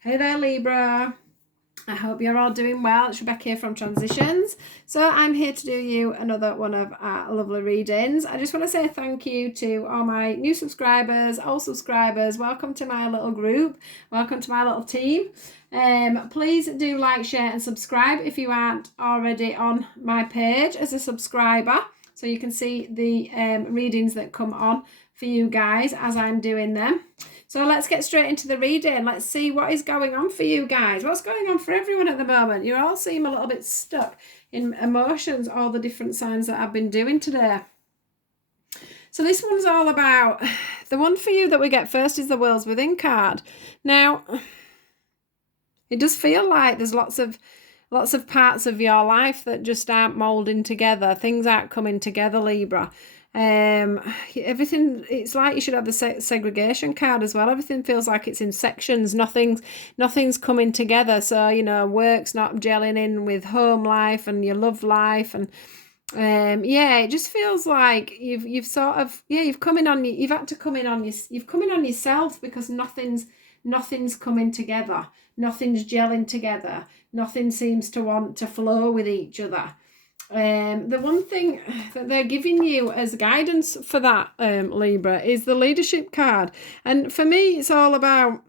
Hey there, Libra. I hope you're all doing well. It's Rebecca here from Transitions. So I'm here to do you another one of our lovely readings. I just want to say thank you to all my new subscribers, old subscribers. Welcome to my little group. Welcome to my little team. Please do like, share and subscribe if you aren't already on my page as a subscriber, so you can see the readings that come on for you guys as I'm doing them. So let's get straight into the reading. Let's see what is going on for you guys. What's going on for everyone at the moment? You all seem a little bit stuck in emotions, all the different signs that I've been doing today. So this one's all about, the one for you that we get first is the Worlds Within card. Now, it does feel like there's lots of parts of your life that just aren't molding together. Things aren't coming together, Libra. Everything, it's like you should have the segregation card as well. Everything feels like it's in sections. Nothing's coming together. So, you know, work's not gelling in with home life and your love life, and it just feels like you've sort of, you've come in on yourself, because nothing's coming together. Nothing's gelling together. Nothing seems to want to flow with each other. The one thing that they're giving you as guidance for that, Libra, is the leadership card. And for me, it's all about,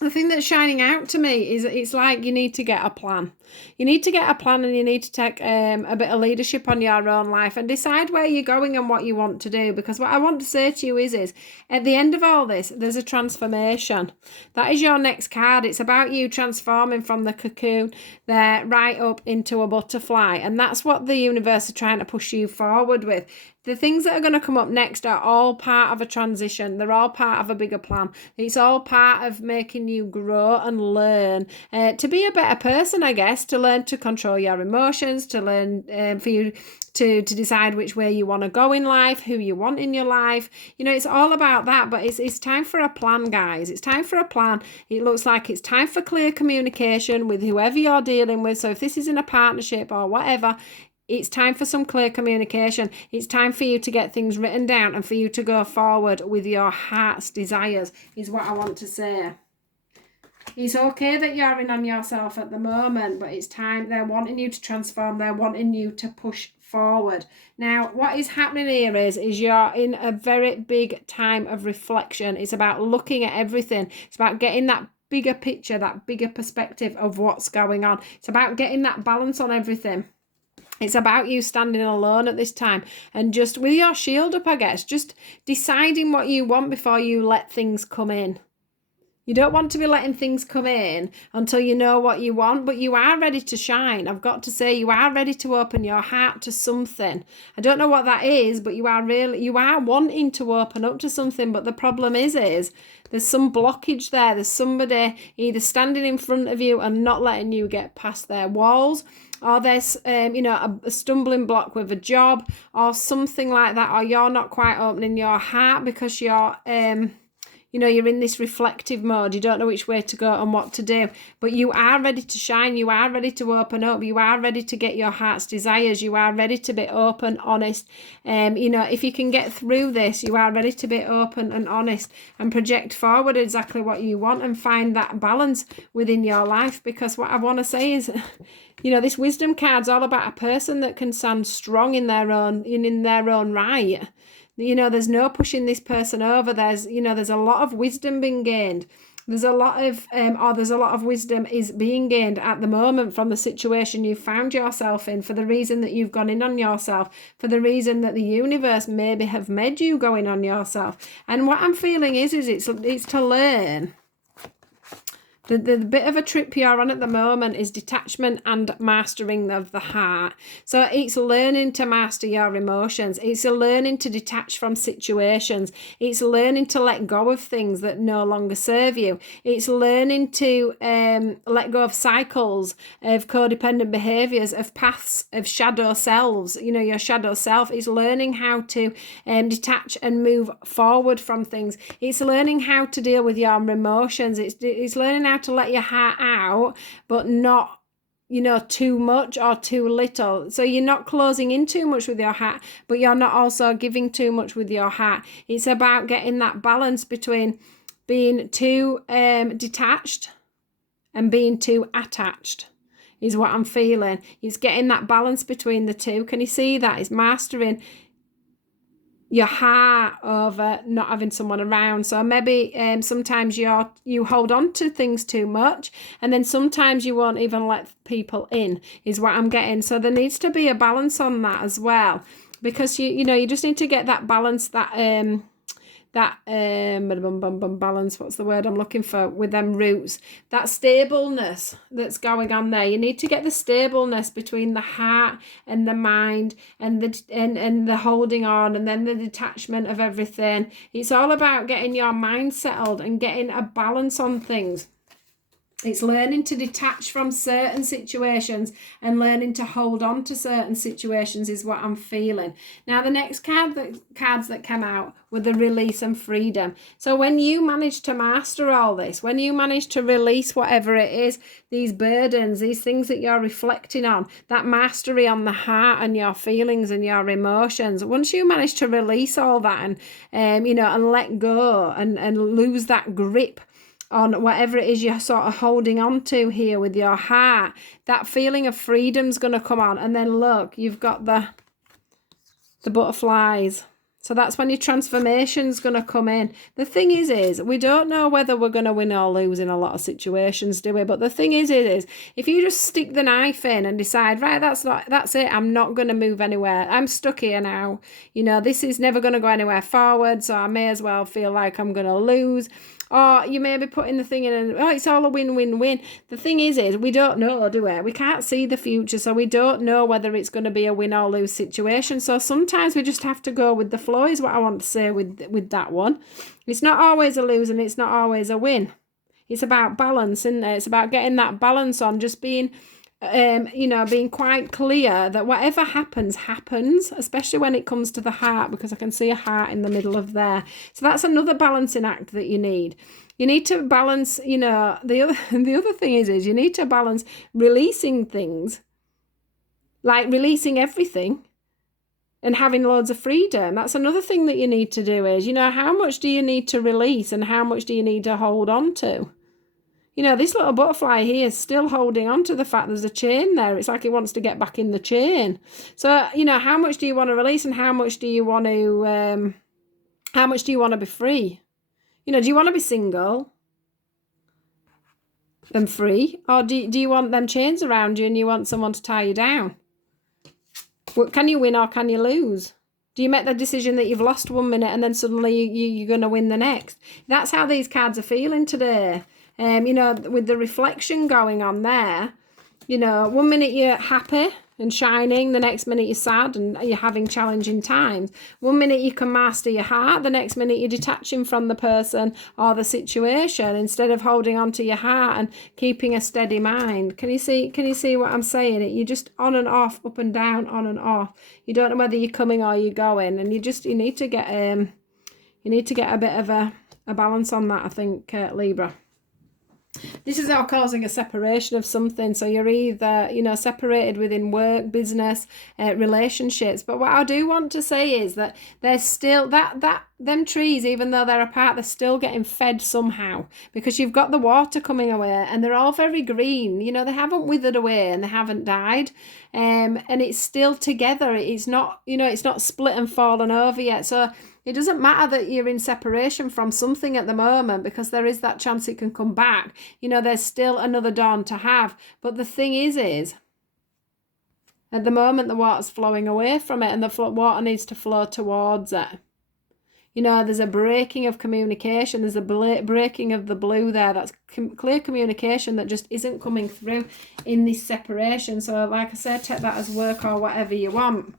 the thing that's shining out to me is it's like you need to get a plan. You need to get a plan, and you need to take a bit of leadership on your own life and decide where you're going and what you want to do. Because what I want to say to you is at the end of all this, there's a transformation. That is your next card. It's about you transforming from the cocoon there right up into a butterfly. And that's what the universe are trying to push you forward with. The things that are going to come up next are all part of a transition. They're all part of a bigger plan. It's all part of making you grow and learn to be a better person, I guess, to learn to control your emotions, to learn for you to decide which way you want to go in life, who you want in your life. You know, it's all about that, but it's time for a plan, guys. It's time for a plan. It looks like it's time for clear communication with whoever you're dealing with. So if this is in a partnership or whatever, it's time for some clear communication. It's time for you to get things written down and for you to go forward with your heart's desires, is what I want to say. It's okay that you're in on yourself at the moment, but it's time. They're wanting you to transform. They're wanting you to push forward. Now, what is happening here is you're in a very big time of reflection. It's about looking at everything. It's about getting that bigger picture, that bigger perspective of what's going on. It's about getting that balance on everything. It's about you standing alone at this time and just with your shield up, I guess, just deciding what you want before you let things come in. You don't want to be letting things come in until you know what you want, but you are ready to shine. I've got to say, you are ready to open your heart to something. I don't know what that is, but you are wanting to open up to something. But the problem is there's some blockage there. There's somebody either standing in front of you and not letting you get past their walls, or there's a stumbling block with a job or something like that, or you're not quite opening your heart because you're you're in this reflective mode. You don't know which way to go and what to do, but you are ready to shine. You are ready to open up. You are ready to get your heart's desires. You are ready to be open, honest. If you can get through this, you are ready to be open and honest and project forward exactly what you want and find that balance within your life. Because what I want to say is, this wisdom card's all about a person that can stand strong in their own right. There's no pushing this person over. There's a lot of wisdom being gained. There's a lot of wisdom is being gained at the moment from the situation you found yourself in, for the reason that you've gone in on yourself, for the reason that the universe maybe have made you go in on yourself. And what I'm feeling is it's to learn. The bit of a trip you're on at the moment is detachment and mastering of the heart. So it's learning to master your emotions. It's learning to detach from situations. It's learning to let go of things that no longer serve you. It's learning to let go of cycles of codependent behaviours, of paths, of shadow selves. Your shadow self is learning how to detach and move forward from things. It's learning how to deal with your emotions. It's learning how to let your heart out, but not too much or too little. So you're not closing in too much with your heart, but you're not also giving too much with your heart. It's about getting that balance between being too detached and being too attached is what I'm feeling. It's getting that balance between the two. Can you see that? It's mastering your heart over not having someone around. So maybe sometimes you hold on to things too much, and then sometimes you won't even let people in, is what I'm getting. So there needs to be a balance on that as well, because you just need to get that balance, balance, what's the word I'm looking for, with them roots, that stableness that's going on there. You need to get the stableness between the heart and the mind, and the holding on, and then the detachment of everything. It's all about getting your mind settled and getting a balance on things. It's learning to detach from certain situations and learning to hold on to certain situations is what I'm feeling. Now, the next cards that came out were the release and freedom. So when you manage to master all this, when you manage to release whatever it is, these burdens, these things that you're reflecting on, that mastery on the heart and your feelings and your emotions, once you manage to release all that and let go and lose that grip on whatever it is you're sort of holding on to here with your heart, that feeling of freedom's going to come on. And then look, you've got the butterflies. So that's when your transformation's going to come in. The thing is we don't know whether we're going to win or lose in a lot of situations, do we? But the thing is if you just stick the knife in and decide, right, that's it, I'm not going to move anywhere, I'm stuck here now, this is never going to go anywhere forward, so I may as well feel like I'm going to lose. Or you may be putting the thing in and, it's all a win-win-win. The thing is we don't know, do we? We can't see the future, so we don't know whether it's going to be a win or lose situation. So sometimes we just have to go with the flow, is what I want to say with that one. It's not always a lose and it's not always a win. It's about balance, isn't it? It's about getting that balance on, just being being quite clear that whatever happens, especially when it comes to the heart, because I can see a heart in the middle of there. So that's another balancing act that you need. You need to balance, the other thing is you need to balance releasing things, like releasing everything and having loads of freedom. That's another thing that you need to do is, how much do you need to release and how much do you need to hold on to? This little butterfly here is still holding on to the fact there's a chain there. It's like it wants to get back in the chain. So, how much do you want to release and how much do you want to be free? Do you want to be single and free? Or do you want them chains around you and you want someone to tie you down? Can you win or can you lose? Do you make the decision that you've lost 1 minute and then suddenly you're going to win the next? That's how these cards are feeling today. With the reflection going on there, 1 minute you're happy and shining, the next minute you're sad and you're having challenging times. 1 minute you can master your heart, the next minute you're detaching from the person or the situation instead of holding on to your heart and keeping a steady mind. Can you see what I'm saying? You're just on and off, up and down, on and off. You don't know whether you're coming or you're going, and you need to get a bit of a balance on that, I think, Libra. This is all causing a separation of something. So you're either, separated within work, business, relationships. But what I do want to say is that there's still them trees, even though they're apart, they're still getting fed somehow, because you've got the water coming away and they're all very green. They haven't withered away and they haven't died. And it's still together. It's not, it's not split and fallen over yet. So it doesn't matter that you're in separation from something at the moment, because there is that chance it can come back. There's still another dawn to have. But the thing is at the moment the water's flowing away from it and the water needs to flow towards it. There's a breaking of communication. There's a breaking of the blue there. That's clear communication that just isn't coming through in this separation. So like I said, take that as work or whatever you want.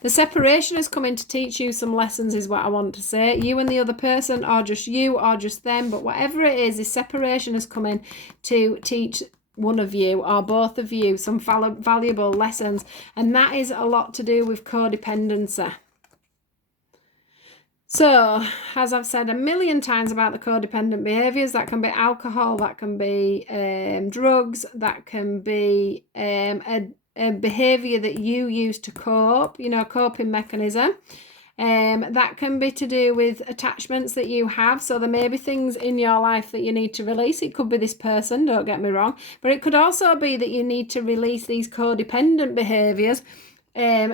The separation is coming to teach you some lessons, is what I want to say. You and the other person, or just you, or just them, but whatever it is, this separation is coming to teach one of you or both of you some valuable lessons, and that is a lot to do with codependency. So, as I've said a million times about the codependent behaviours, that can be alcohol, that can be drugs, that can be a behaviour that you use to cope, coping mechanism. That can be to do with attachments that you have. So there may be things in your life that you need to release. It could be this person, don't get me wrong, but it could also be that you need to release these codependent behaviours,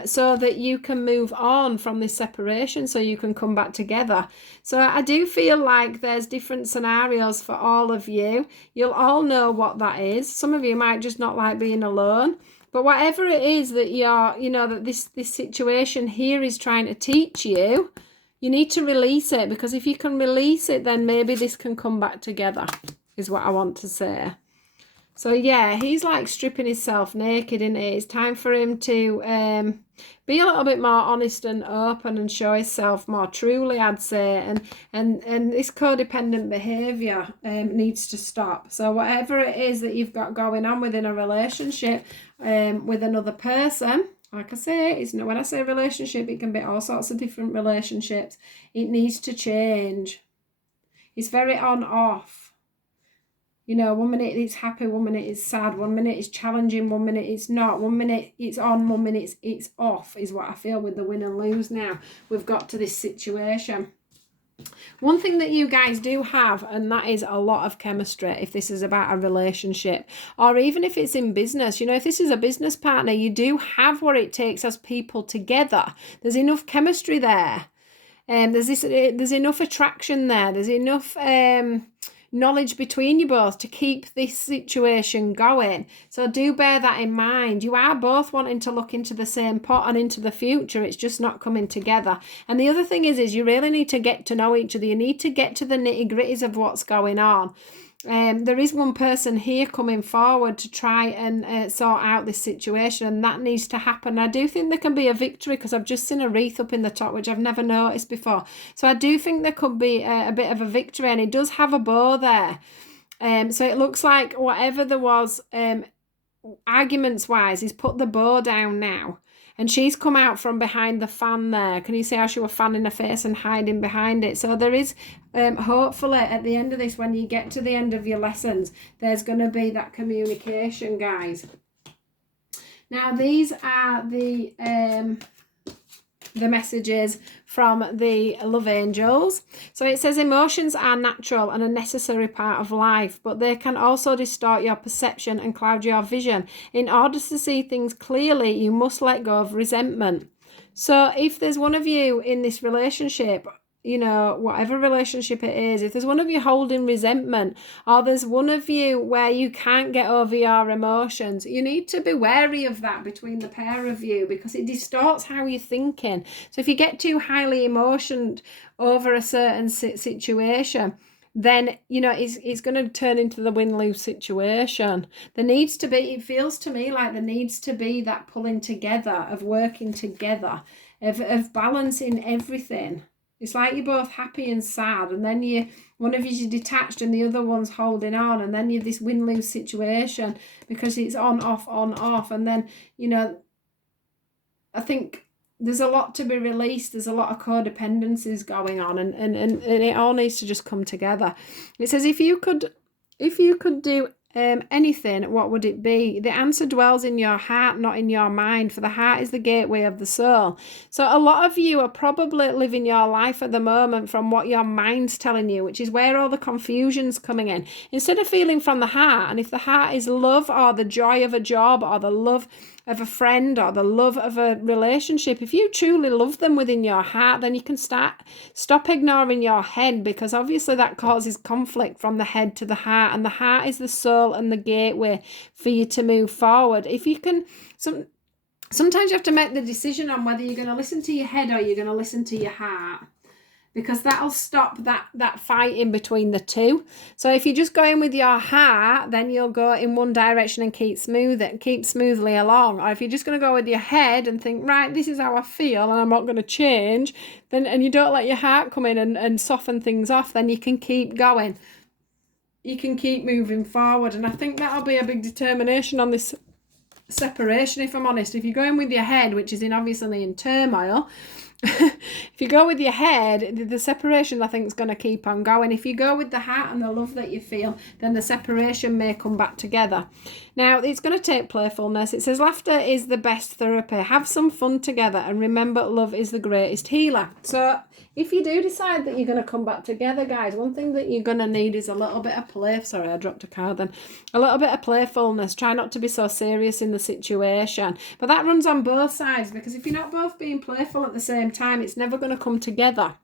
so that you can move on from this separation, so you can come back together. So I do feel like there's different scenarios for all of you. You'll all know what that is. Some of you might just not like being alone. But whatever it is that you're, that this situation here is trying to teach you, you need to release it, because if you can release it, then maybe this can come back together, is what I want to say. So yeah, he's like stripping himself naked, isn't it? It's time for him to be a little bit more honest and open and show himself more truly, I'd say. And this codependent behaviour needs to stop. So whatever it is that you've got going on within a relationship with another person, like I say, when I say relationship, it can be all sorts of different relationships. It needs to change. It's very on-off. 1 minute it's happy, 1 minute it's sad, 1 minute it's challenging, 1 minute it's not, 1 minute it's on, 1 minute it's off, is what I feel with the win and lose now. We've got to this situation. One thing that you guys do have, and that is a lot of chemistry, if this is about a relationship, or even if it's in business. If this is a business partner, you do have what it takes as people together. There's enough chemistry there. There's enough attraction there. There's enough knowledge between you both to keep this situation going. So do bear that in mind. You are both wanting to look into the same pot and into the future. It's just not coming together. And the other thing is you really need to get to know each other. You need to get to the nitty-gritties of what's going on. There is one person here coming forward to try and sort out this situation, and that needs to happen. I do think there can be a victory, because I've just seen a wreath up in the top, which I've never noticed before. So I do think there could be a bit of a victory, and it does have a bow there. So it looks like whatever there was arguments-wise, he's put the bow down now. And she's come out from behind the fan there. Can you see how she was fanning her face and hiding behind it? So there is, hopefully, at the end of this, when you get to the end of your lessons, there's going to be that communication, guys. Now, these are the messages from the love angels. So it says emotions are natural and a necessary part of life, but they can also distort your perception and cloud your vision. In order to see things clearly, you must let go of resentment. So if there's one of you in this relationship, whatever relationship it is, if there's one of you holding resentment, or there's one of you where you can't get over your emotions, you need to be wary of that between the pair of you, because it distorts how you're thinking. So if you get too highly emotioned over a certain situation, then, it's going to turn into the win-lose situation. There needs to be, it feels to me like there needs to be that pulling together, of working together, of balancing everything. It's like you're both happy and sad, and then one of you's detached and the other one's holding on, and then you're this win-lose situation because it's on, off. And then, I think there's a lot to be released. There's a lot of codependencies going on, and it all needs to just come together. It says, if you could do anything, what would it be? The answer dwells in your heart, not in your mind, for the heart is the gateway of the soul. So a lot of you are probably living your life at the moment from what your mind's telling you, which is where all the confusion's coming in. Instead of feeling from the heart, and if the heart is love, or the joy of a job, or the love of a friend, or the love of a relationship, if you truly love them within your heart, then you can stop ignoring your head, because obviously that causes conflict from the head to the heart, and the heart is the soul and the gateway for you to move forward. If you can, sometimes you have to make the decision on whether you're going to listen to your head or you're going to listen to your heart, because that'll stop that fight in between the two. So if you're just going with your heart, then you'll go in one direction and keep smoothly along. Or if you're just going to go with your head and think, right, this is how I feel and I'm not going to change, then, and you don't let your heart come in and soften things off, then you can keep going. You can keep moving forward. And I think that'll be a big determination on this separation, if I'm honest. If you're going with your head, which is obviously in turmoil, If you go with your head, the separation I think is going to keep on going. If you go with the heart and the love that you feel, then the separation may come back together. Now, it's going to take playfulness. It says laughter is the best therapy. Have some fun together and remember love is the greatest healer. So if you do decide that you're going to come back together, guys, one thing that you're going to need is a little bit of play. Sorry, I dropped a card then. A little bit of playfulness. Try not to be so serious in the situation. But that runs on both sides, because if you're not both being playful at the same time, it's never going to come together.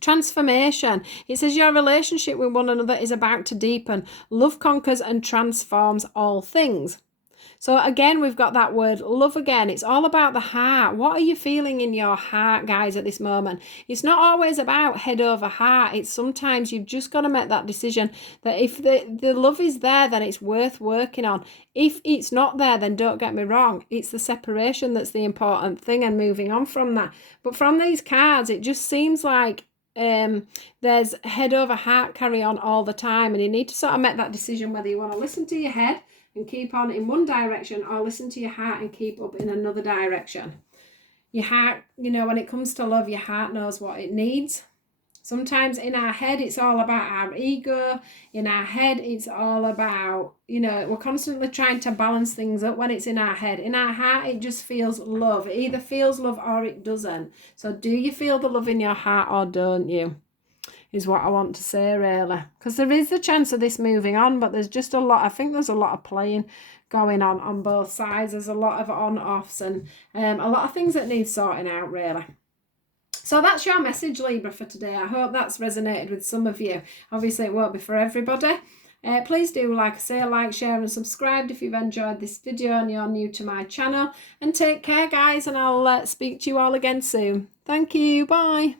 Transformation. It says your relationship with one another is about to deepen. Love conquers and transforms all things. So again, we've got that word love again. It's all about the heart. What are you feeling in your heart, guys, at this moment? It's not always about head over heart. It's sometimes you've just got to make that decision that if the love is there, then it's worth working on. If it's not there, then don't get me wrong. It's the separation that's the important thing and moving on from that. But from these cards, it just seems like there's head over heart carry on all the time, and you need to sort of make that decision whether you want to listen to your head and keep on in one direction or listen to your heart and keep up in another direction. Your heart, you know, when it comes to love, your heart knows what it needs. Sometimes in our head, it's all about our ego. In our head, it's all about, you know, we're constantly trying to balance things up when it's in our head. In our heart, it just feels love. It either feels love or it doesn't. So do you feel the love in your heart or don't you? Is what I want to say, really. Because there is the chance of this moving on, but there's just a lot, I think there's a lot of playing going on both sides. There's a lot of on-offs and a lot of things that need sorting out, really. So that's your message, Libra, for today. I hope that's resonated with some of you. Obviously, it won't be for everybody. Please do, like I say, like, share and subscribe if you've enjoyed this video and you're new to my channel. And take care, guys, and I'll speak to you all again soon. Thank you. Bye.